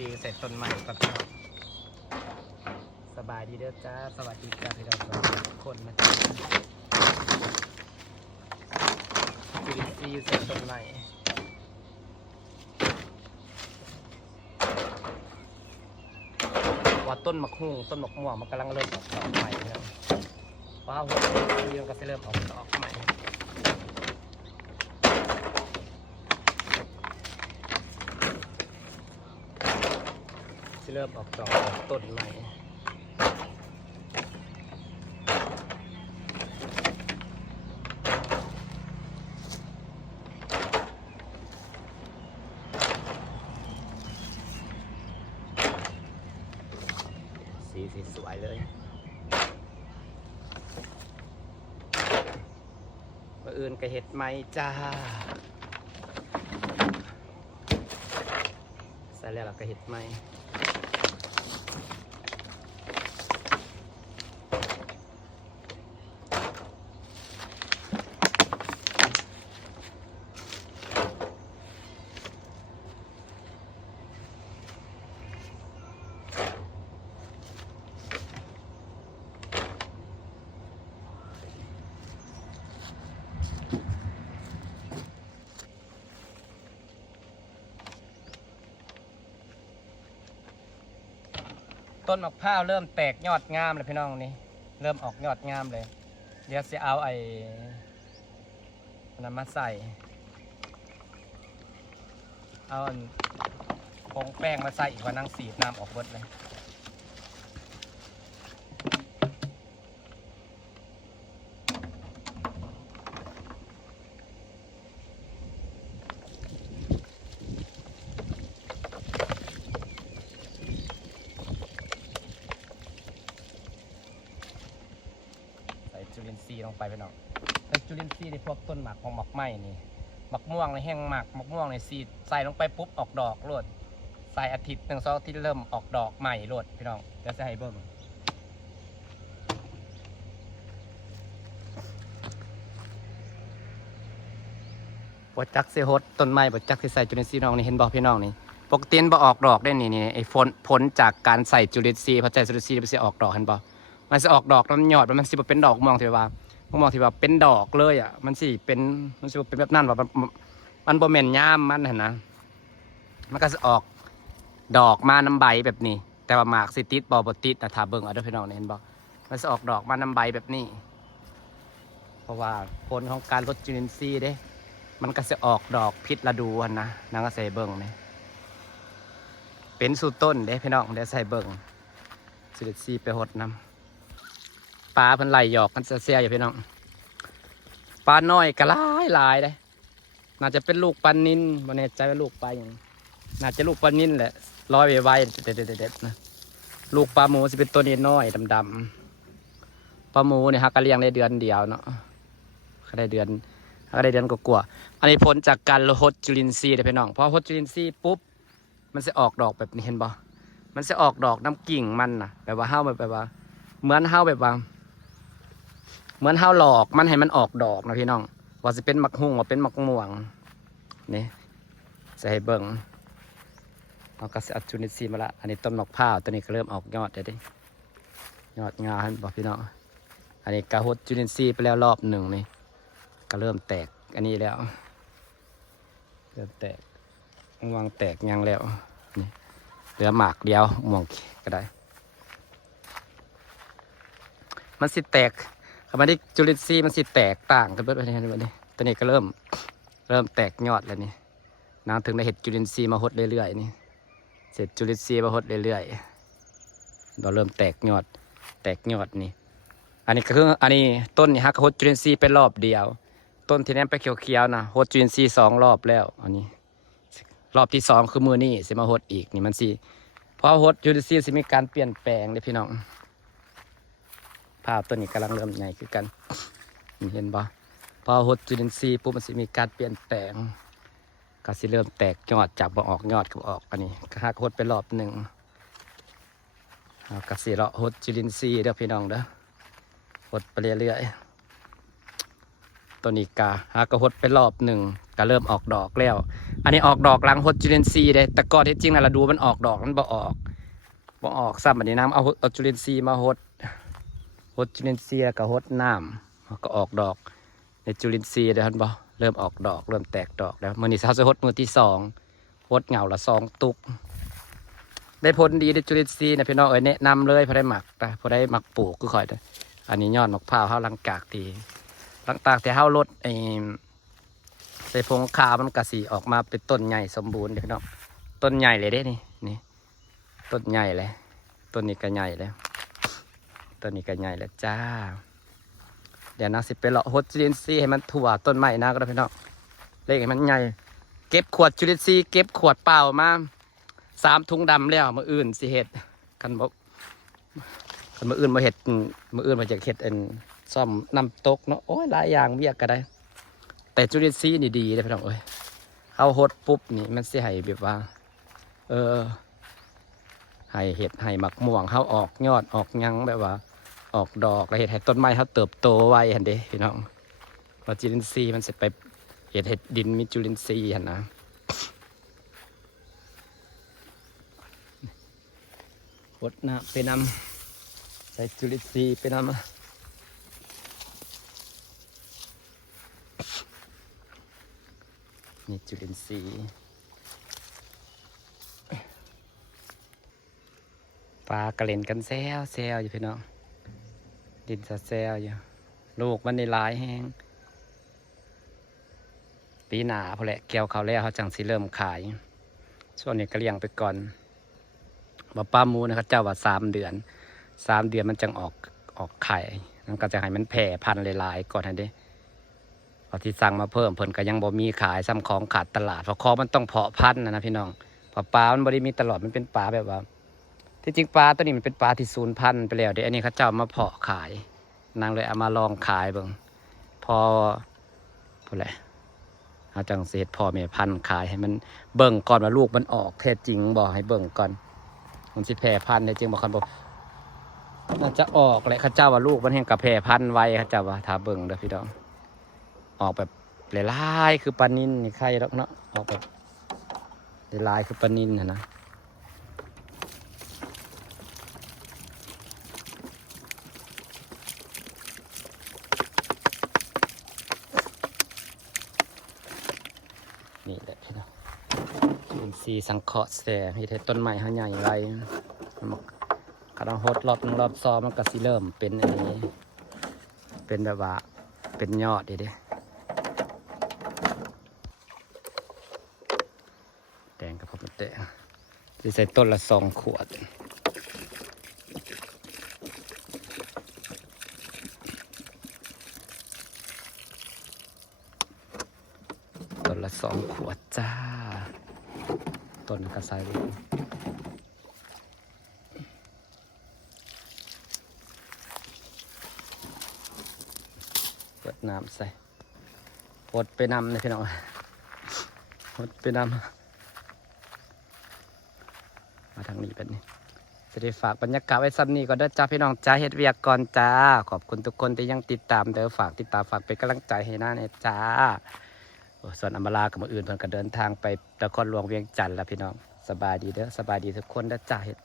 ซีย์เสร็จต้นใหม่ก่อนพี่น้องสบายดีเด้อจ้าสวัสดีจ้าพี่น้องทุกคนนะจ๊ะจุลินทรีย์เสร็จต้นใหม่ว่าต้นมะฮุ่งต้นมะม่วงมันกำลังเริ่มออกดอกใหม่แล้วว้าวเรื่องก็จะเริ่มออกดอกใหม่เริ่มออกดอกออกต้นใหม่สีสวยเลยมาอื่นก็เห็ดไหมจ้าใส่แล้วเราก็เห็ดไหมต้นมะพร้าวเริ่มแตกยอดงามเลยพี่น้องนี่เริ่มออกยอดงามเลยเดี๋ยวจะเอาไอ้น้ำมาใส่เอาผงแป้งมาใส่อีกว่านั่งสีดน้ำออกเบิดเลยจุลินทรีย์ลงไปพี่น้องแต่จุลินทรีย์ในพวกต้นหมากของหมากไม้นี่หมากม่วงในแห้งหมากม่วงในซีดใส่ลงไปปุ๊บออกดอกโลดใส่อาทิตย์1-2 อาทิตย์เริ่มออกดอกใหม่โลดพี่น้องเดี๋ยวจะให้เบิ่งบดจักเสียหดต้นไม้บดจักที่ใส่จุลินทรีย์น้องนี่เห็นบอกพี่น้องนี่ปกติบ่ออกดอกได้นี่ไอ้ผลจากการใส่จุลินทรีย์พอใส่จุลินทรีย์มันจะออกดอกเห็นบ่มันจะออกดอกน้ำยอดมันสิเป็นดอกมองที่ว่าเป็นดอกเลยอ่ะมันสิเป็นแบบนั้นว่ามันบ่แม่นย่ามมันเห็นนะมันก็จะออกดอกมาน้ำใบแบบนี้แต่ว่าหมากสิติดบ่ติดนะถ้าเบิ่งเอาเด้อพี่น้องเห็นบ่มันจะออกดอกมาน้ำใบแบบนี้เพราะว่าผลของการลดจุลินทรีย์เด้มันก็จะออกดอกพิษฤดูหั่นนะนางก็ใส่เบิ่งนี่เป็นสูตรต้นเด้พี่น้องเดี๋ยวใส่เบิ่งจุลินทรีย์ไปหดน้ำปลาเพิ่นไหลหยอกกันเสียอยู่พี่น้องปลาน้อยก็หลายเลยน่าจะเป็นลูกปลานิลบ่แน่ใจว่าลูกปลาอย่างน่าจะลูกปลานิลแหละลอยไวๆเด็ดๆนะลูกปลาหมูสิเป็นตัวนี้น้อยดำๆปลาหมูเนี่ยฮักก็เลี้ยงได้เดือนเดียวเนาะก็ได้เดือนกว่าอันนี้ผลจากการลดจุลินทรีย์พี่น้องพอลดจุลินทรีย์ปุ๊บมันจะออกดอกแบบนี้เห็นบ่มันจะออกดอกน้ำกิ่งมันนะแบบว่าเห่าแบบว่าเหมือนเห่าแบบว่าเหมือนเห่าหลอกมันให้มันออกดอกนะพี่น้องว่าจะเป็นมักหุ่งว่าเป็นมักม่วงนี่จะให้เบิ่งเอากระสับจุลินทรีย์มาละอันนี้ต้นมะพร้าวตัวนี้ก็เริ่มออกยอดได้ยอดงาบอกพี่น้องอันนี้กระหดจุลินทรีย์ไปแล้วรอบหนึ่งนี่ก็เริ่มแตกอันนี้แล้วเริ่มแตกม่วงแตกยังแล้วนี่เหลือหมากเดียวม่วงก็ได้มันสิแตกคำว่าที่จุลินทรีย์มันสิแตกต่างกันเบิดไปในนี้ตัวนี้ก็เริ่มแตกยอดแล้วนี่น้ำถึงได้เห็ดจุลินทรีย์มาหดเรื่อยๆนี่เสร็จจุลินทรีย์มาหดเรื่อยๆเราเริ่มแตกยอดนี่อันนี้ก็คืออันนี้ต้นนี่ฮะก็หดจุลินทรีย์เป็นรอบเดียวต้นที่นั้นไปเขียวๆนะหดจุลินทรีย์2 รอบแล้วอันนี้รอบที่2คือมือนี่สิมาหดอีกนี่มันสิพอหดจุลินทรีย์สิมีการเปลี่ยนแปลงเลยพี่น้องภาพตัวนี้กำลังเริ่มใหญ่ขึ้นกันเห็นปะพอหดจุลินทรีย์ปุ๊บมันสิมีการเปลี่ยนแปลงก็สิเริ่มแตกยอดจากบ่ออกยอดก็ออกอันนี้ก็หักหดไปรอบหนึ่งก็สิเลาะหดจุลินทรีย์เด้อพี่น้องเด้อหดไปเรื่อย ตัวนี้กะหากระหดไปรอบหนึ่งก็เริ่มออกดอกแล้ว อันนี้ออกดอกหลังหดจุลินทรีย์เลยแต่ก่อนที่จริงนะเราดูมันออกดอกมันบ่ออกซ้ำอันนี้น้ำเอาจุลินทรีย์มาหดจุลินทรีย์กับหดน้ำก็ออกดอกในจุลินทรีย์เดี๋ยวท่านบอกเริ่มออกดอกเริ่มแตกดอกแล้วมือนี้เขาจะหดมือที่สองหดเหงาละ2 ตุกได้ผลดีในจุลินทรีย์นะพี่น้องแนะนำเลยพอได้หมักนะพอได้หมักปลูกก็ค่อยอันนี้ยอดมะพร้าวเขาลังกากดีหลังจากที่เขาลดใส่พงคามันกระสีออกมาเป็นต้นใหญ่สมบูรณ์เดี๋ยวพี่น้องต้นใหญ่เลยเด้นี่ต้นใหญ่เลยต้นนี้ก็ใหญ่แล้วต้นนี้ก็ใหญ่แล้วจ้าเดี๋ยวนักสิไปเลาะหดจุลินทรีย์ให้มันถั่วต้นใหม่นะก็ได้พี่น้องเล็กให้มันใหญ่เก็บขวดจุลินทรีย์เก็บขวดเปล่ามา3 ถุงดำแล้วมืออื่นสิเห็ดกันบอกมืออื่นมาเห็ดมืออื่นมาจากเห็ดซ่อมน้ำตกเนาะโอ้ยหลายอย่างเวียกก็ได้แต่จุลินทรีย์นี่ดีเลยพี่น้องเอ้ยเขาหดปุ๊บนี่มันสิให้แบบว่าให้เห็ดให้หมักม่วงเขาออกยอดออกยังแบบว่าออกดอกแล้วเห็ดให้ต้นไม้เขาเติบโตไวเห็นดิพี่น้องพอจุลินทรีย์มันจะไปเห็ดดินมีจุลินทรีย์เห็นนะหดน้ำไปนำใส่จุลินทรีย์ไปนำนี่จุลินทรีย์ปลากระเล่นกันแซวอยู่พี่น้องดินแซวอยู่ลูกมันในลายแห้งปีหนาพอแหละเกี่ยวเขาแล้วเขาจังสิเริ่มขายช่วงนี้ก็เลี้ยงไปก่อนว่าป้ามูนะครับเจ้าว่า3 เดือนมันจังออกไข่มันก็จะให้มันแผ่พันธุ์หลายๆก่อนนะเด้พอที่สั่งมาเพิ่มเพิ่นก็ยังบ่มีขายซ้ำของขาดตลาดเพราะของมันต้องเพาะพันธุ์นะพี่น้องเพราะปลามันบ่ได้มีตลอดมันเป็นปลาแบบว่าที่จริงปลาตัวนี้มันเป็นปลาที่สูญพันธุ์ไปแล้วเดี๋ยวอันนี้เขาเจ้ามาเพาะขายนางเลยเอามาลองขายเบิ่งพอแหละเอาจังเศษพ่อแม่พันธุ์ขายให้มันเบิ่งก่อนว่าลูกมันออกแท้จริงบ่ให้เบิ่งก่อนมันสิแพร่พันธุ์ได้จริงบ่คันบ่น่าจะออกแหละเขาเจ้าว่าลูกมันแห่งกับแพร่พันธุ์ไว้เขาเจ้าว่าถ้าเบิ่งเด้อพี่น้องออกแบบหลายๆคือปลานิลนี่ใครดอกเนาะออกแบบหลายๆคือปลานิลนะนี่แหละพี่น้องจุลินทรีย์สังเคราะห์แสงที่ต้นไม้เขาใหญ่ไรกระดองหดรอบ1 รอบ 2มันก็สิเริ่มเป็นเป็นแบบว่าเป็นยอดดิแดงกับผมแดงจะใส่ต้นละ2 ขวดต้นละ2 ขวดจ้าต้นกระใส่เปิดน้ำใส่พดไปนำเลยพี่น้องพดไปนำมาทางนี้แบบนี้จะได้ฝากบรรยากาศไว้ซ้ำนี้ก็ได้จ้าพี่น้องจ้าเฮ็ดเวียกก่อนจ้าขอบคุณทุกคนที่ยังติดตามเด้อฝากติดตามฝากเป็นกำลังใจให้หน้าเนี่ยจ้าส่วนอำมาลากับมืออื่นเพิ่นก็เดินทางไปนครหลวงเวียงจันทร์แล้วพี่น้องสบายดีเด้อสบายดีทุกคนเด้อจ้าเฮ็ด